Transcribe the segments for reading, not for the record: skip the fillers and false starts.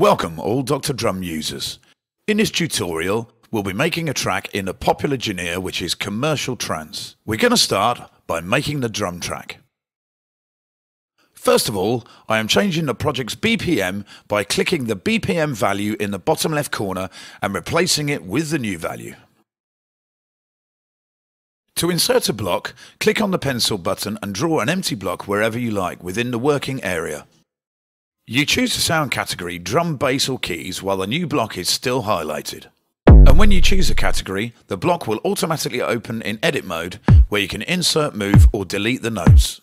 Welcome all Dr. Drum users. In this tutorial, we'll be making a track in a popular genre which is commercial trance. We're going to start by making the drum track. First of all, I am changing the project's BPM by clicking the BPM value in the bottom left corner and replacing it with the new value. To insert a block, click on the pencil button and draw an empty block wherever you like within the working area. You choose the sound category drum, bass or keys while the new block is still highlighted. And when you choose a category, the block will automatically open in edit mode where you can insert, move or delete the notes.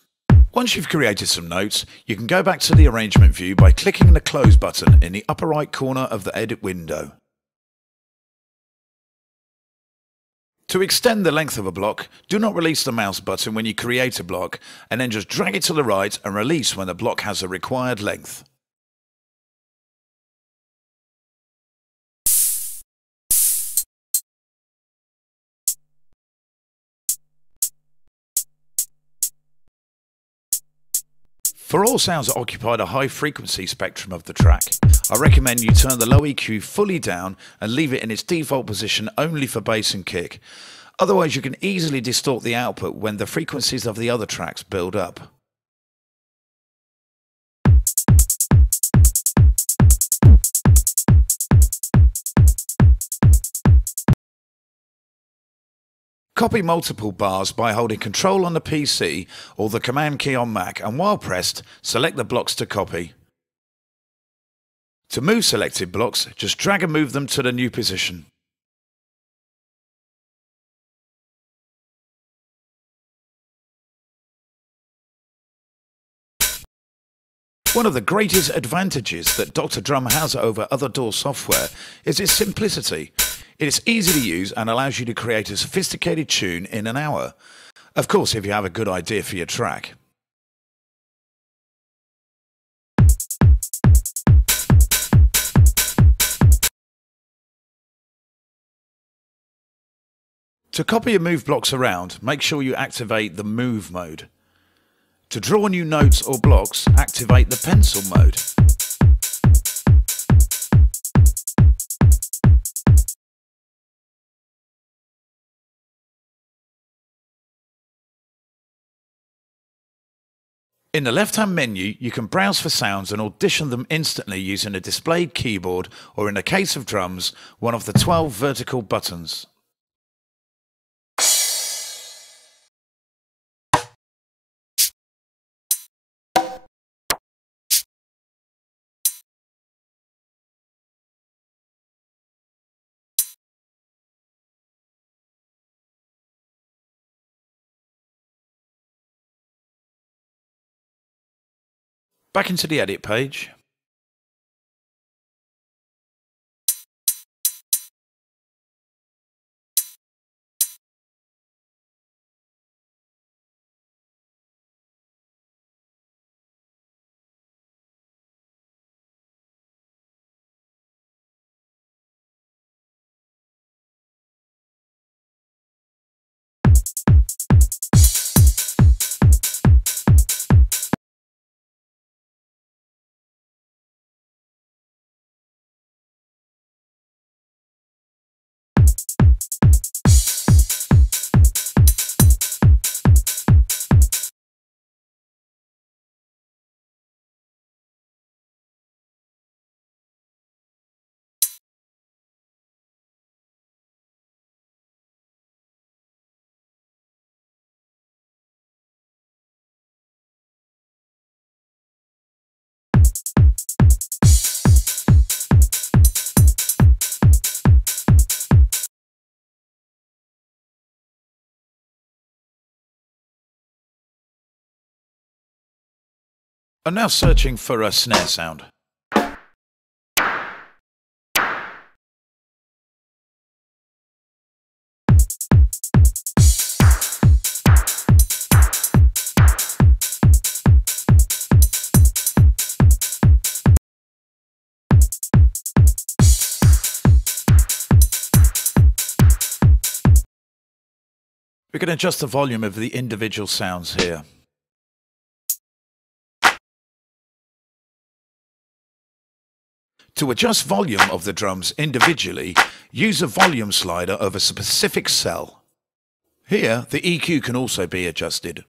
Once you've created some notes, you can go back to the arrangement view by clicking the close button in the upper right corner of the edit window. To extend the length of a block, do not release the mouse button when you create a block and then just drag it to the right and release when the block has the required length. For all sounds that occupy the high frequency spectrum of the track, I recommend you turn the low EQ fully down and leave it in its default position only for bass and kick. Otherwise you can easily distort the output when the frequencies of the other tracks build up. Copy multiple bars by holding Control on the PC or the Command key on Mac, and while pressed, select the blocks to copy. To move selected blocks, just drag and move them to the new position. One of the greatest advantages that Dr. Drum has over other DAW software is its simplicity. It is easy to use and allows you to create a sophisticated tune in an hour. Of course, if you have a good idea for your track. To copy and move blocks around, make sure you activate the Move mode. To draw new notes or blocks, activate the Pencil mode. In the left-hand menu, you can browse for sounds and audition them instantly using a displayed keyboard or, in the case of drums, one of the 12 vertical buttons. Back into the edit page. I'm now searching for a snare sound. We can adjust the volume of the individual sounds here. To adjust volume of the drums individually, use a volume slider of a specific cell. Here, the EQ can also be adjusted.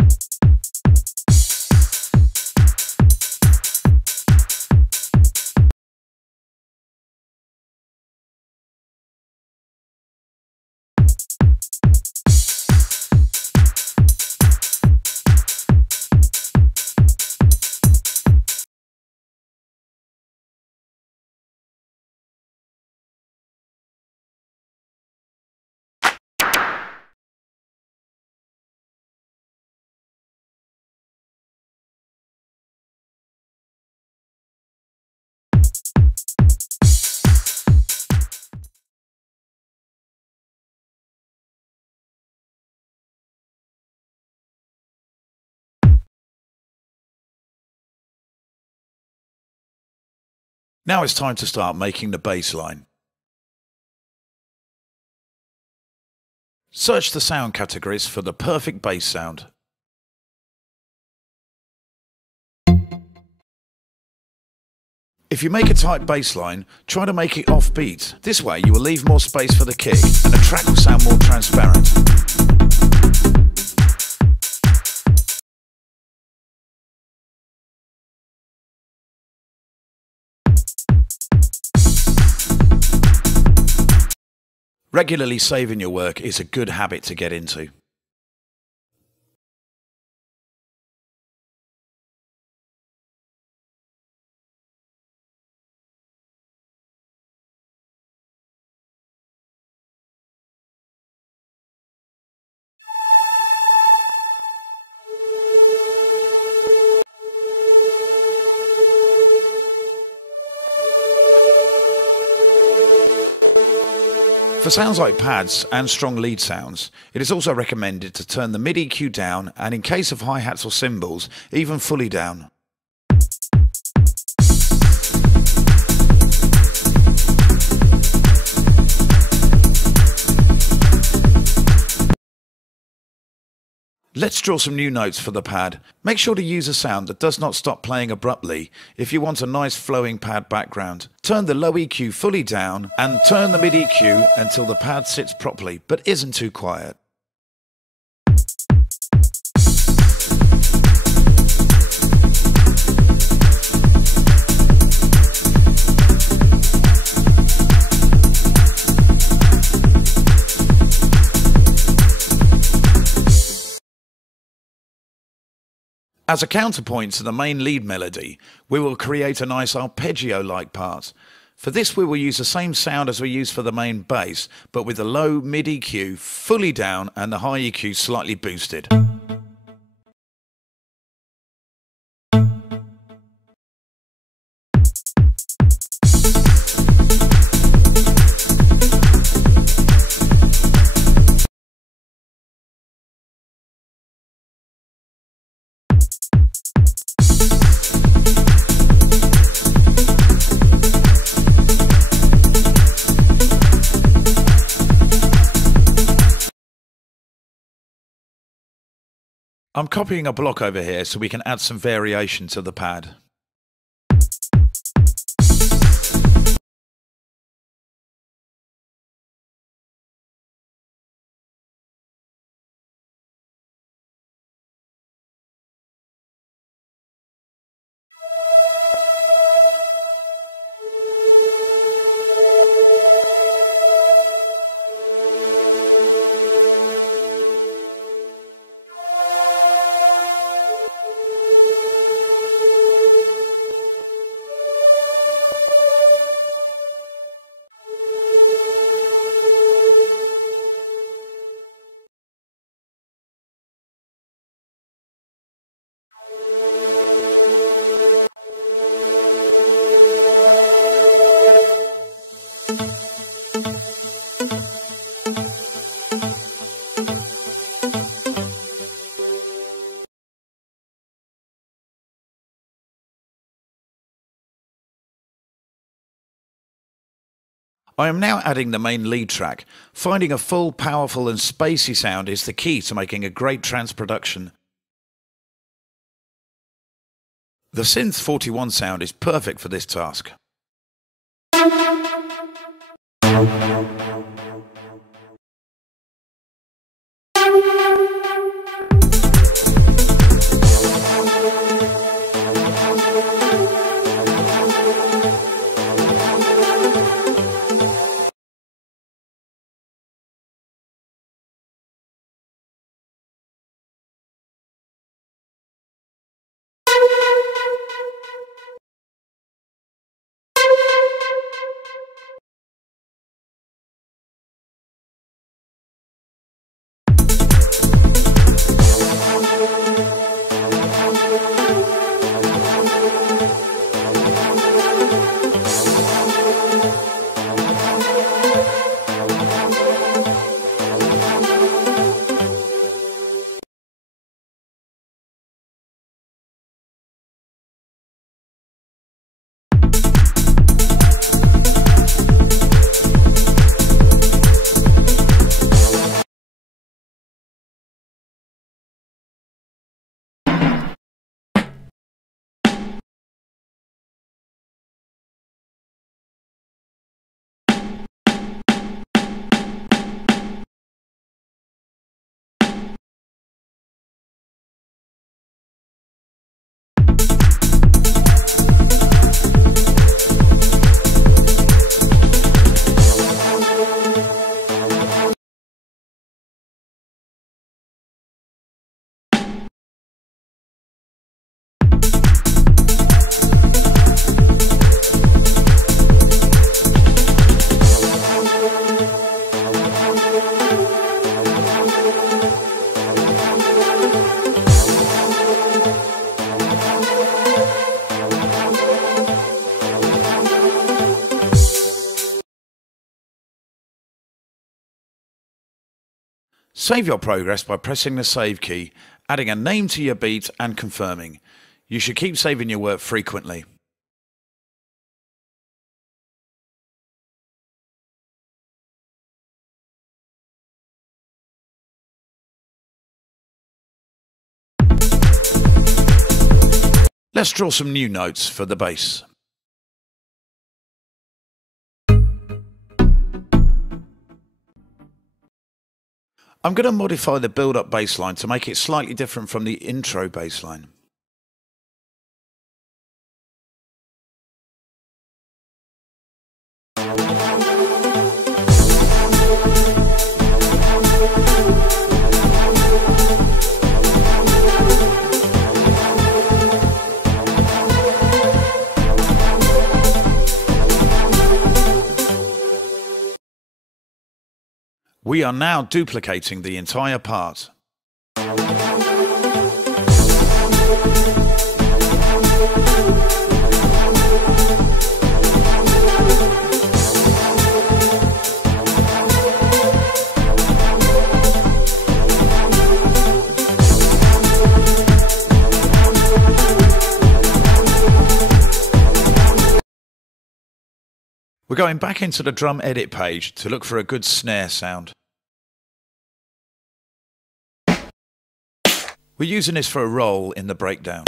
Now it's time to start making the bass line. Search the sound categories for the perfect bass sound. If you make a tight bass line, try to make it offbeat. This way you will leave more space for the kick and the track will sound more transparent. Regularly saving your work is a good habit to get into. For sounds like pads and strong lead sounds, it is also recommended to turn the mid-EQ down and in case of hi-hats or cymbals, even fully down. Let's draw some new notes for the pad. Make sure to use a sound that does not stop playing abruptly if you want a nice flowing pad background. Turn the low EQ fully down and turn the mid EQ until the pad sits properly but isn't too quiet. As a counterpoint to the main lead melody, we will create a nice arpeggio-like part. For this we will use the same sound as we use for the main bass, but with the low mid EQ fully down and the high EQ slightly boosted. I'm copying a block over here so we can add some variation to the pad. I am now adding the main lead track. Finding a full, powerful and spacey sound is the key to making a great trance production. The Synth 41 sound is perfect for this task. Save your progress by pressing the save key, adding a name to your beat and confirming. You should keep saving your work frequently. Let's draw some new notes for the bass. I'm going to modify the build-up bass line to make it slightly different from the intro bass line. We are now duplicating the entire part. We're going back into the drum edit page to look for a good snare sound. We're using this for a roll in the breakdown.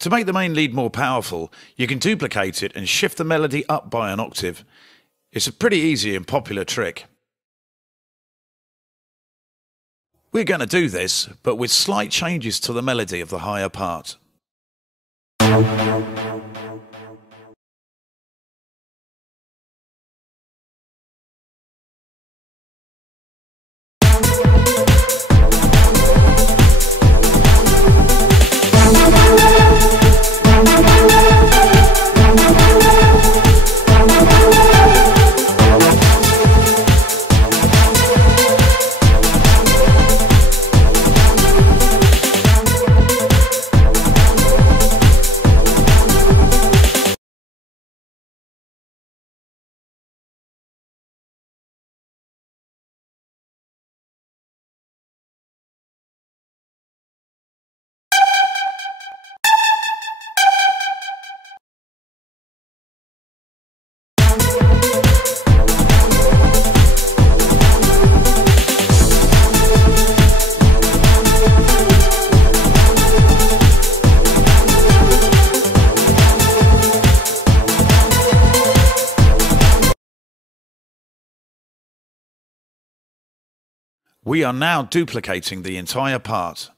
To make the main lead more powerful, you can duplicate it and shift the melody up by an octave. It's a pretty easy and popular trick. We're going to do this, but with slight changes to the melody of the higher part. We are now duplicating the entire part.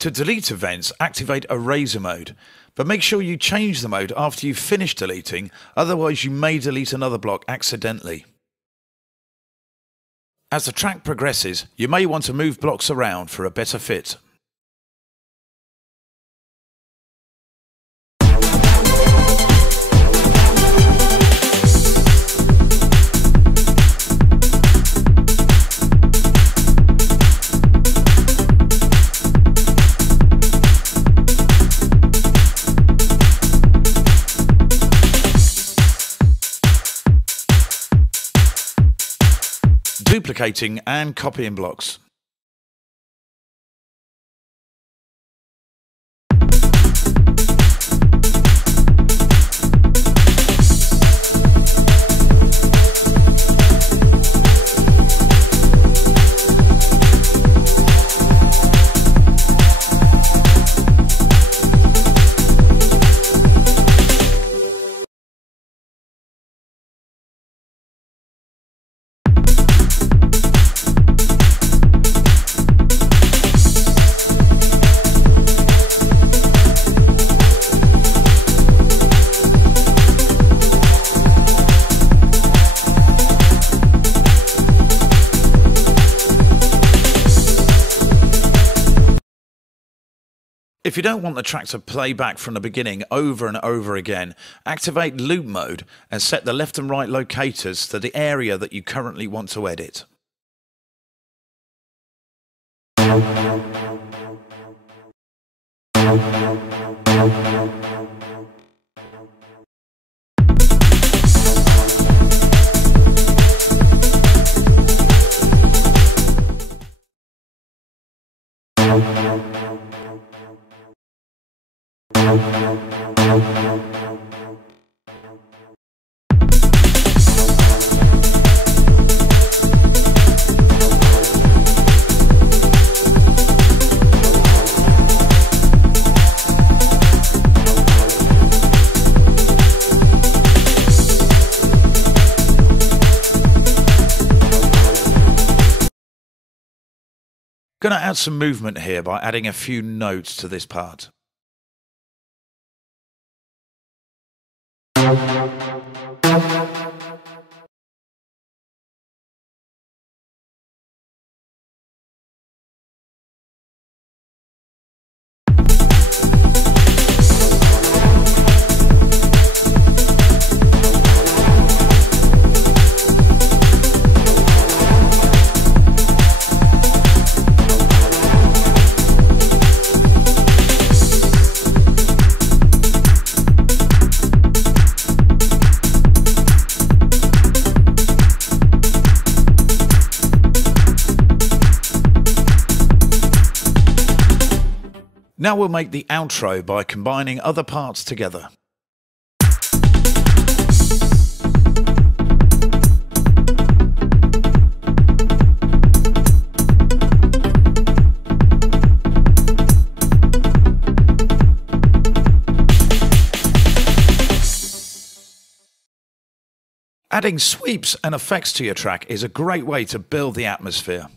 To delete events, activate Eraser mode, but make sure you change the mode after you've finished deleting, otherwise you may delete another block accidentally. As the track progresses, you may want to move blocks around for a better fit. Duplicating and copying blocks. If you don't want the track to play back from the beginning over and over again, activate loop mode and set the left and right locators to the area that you currently want to edit. Going to add some movement here by adding a few notes to this part. Now we'll make the outro by combining other parts together. Adding sweeps and effects to your track is a great way to build the atmosphere.